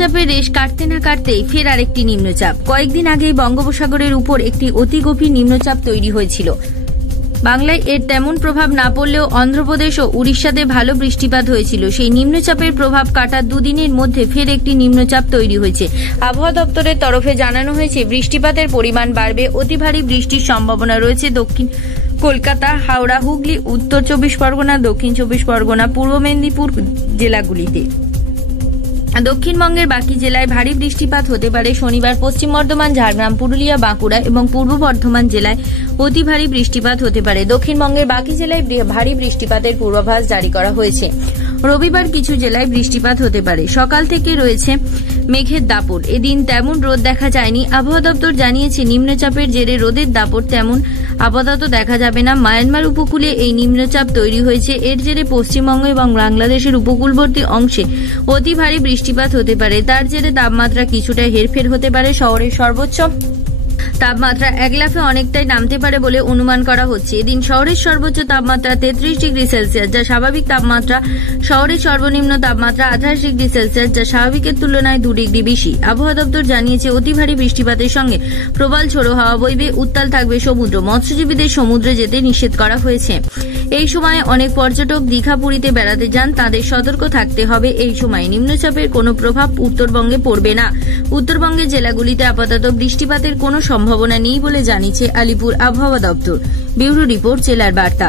নিম্নচাপের রেশ কাটতে না কাটতেই ফের আরেকটি নিম্নচাপ। কয়েকদিন আগেই বঙ্গোপসাগরের উপর একটি অতি গভীর নিম্নচাপ তৈরি হয়েছিল। বাংলায় এর তেমন প্রভাব না পড়লেও অন্ধ্রপ্রদেশ ও উড়িষ্যাতে ভালো বৃষ্টিপাত হয়েছিল। সেই নিম্নচাপের প্রভাব কাটার দুদিনের মধ্যে ফের একটি নিম্নচাপ তৈরি হয়েছে। আবহাওয়া দপ্তরের তরফে জানানো হয়েছে, বৃষ্টিপাতের পরিমাণ বাড়বে। অতি ভারী বৃষ্টির সম্ভাবনা রয়েছে দক্ষিণ কলকাতা, হাওড়া, হুগলি, উত্তর 24 পরগনা, দক্ষিণ 24 পরগনা, পূর্ব মেদিনীপুর জেলাগুলিতে। দক্ষিণবঙ্গের বাকি জেলায় ভারী বৃষ্টিপাত হতে পারে। শনিবার পশ্চিম বর্ধমান, ঝাড়গ্রাম, পুরুলিয়া, বাঁকুড়া এবং পূর্ব বর্ধমান জেলায় অতি ভারী বৃষ্টিপাত হতে পারে। দক্ষিণবঙ্গের বাকি জেলায় ভারী বৃষ্টিপাতের পূর্বাভাস জারি করা হয়েছে। রবিবার কিছু জেলায় বৃষ্টিপাত হতে পারে। সকাল থেকে রয়েছে মেঘের দাপট। এদিন তেমন রোদ দেখা যায়নি। আবহাওয়া দপ্তর জানিয়েছে, নিম্নচাপের জেরে রোদের দাপট তেমন আপাতত দেখা যাবে না। মায়ানমার উপকূলে এই নিম্নচাপ তৈরি হয়েছে। এর জেরে পশ্চিমবঙ্গ এবং বাংলাদেশের উপকূলবর্তী অংশে অতি ভারী বৃষ্টিপাত হতে পারে। তার জেরে তাপমাত্রা কিছুটা হেরফের হতে পারে। শহরের সর্বোচ্চ তাপমাত্রা এক লাফে অনেকটাই নামতে পারে বলে অনুমান করা হচ্ছে। এদিন শহরের সর্বোচ্চ তাপমাত্রা 33 ডিগ্রি সেলসিয়াস, যা স্বাভাবিক তাপমাত্রা। শহরের সর্বনিম্ন তাপমাত্রা 28 ডিগ্রি সেলসিয়াস, যা স্বাভাবিকের তুলনায় 2 ডিগ্রি বেশি। আবহাওয়া দপ্তর জানিয়েছে, অতি ভারী বৃষ্টিপাতের সঙ্গে প্রবল ঝোড়ো হাওয়া বইবে। উত্তাল থাকবে সমুদ্র। মৎস্যজীবীদের সমুদ্রে যেতে নিষেধ করা হয়েছে। এই সময় অনেক পর্যটক দীঘা, পুরীতে বেড়াতে যান। তাদের সতর্ক থাকতে হবে। এই সময় নিম্নচাপের কোনো প্রভাব উত্তরবঙ্গে পড়বে না। উত্তরবঙ্গের জেলাগুলিতে আপাতত বৃষ্টিপাতের কোনো সম্ভাবনা নেই বলে জানিয়েছে আলিপুর আবহাওয়া দপ্তর। ব্যুরো রিপোর্ট, জেলার বার্তা।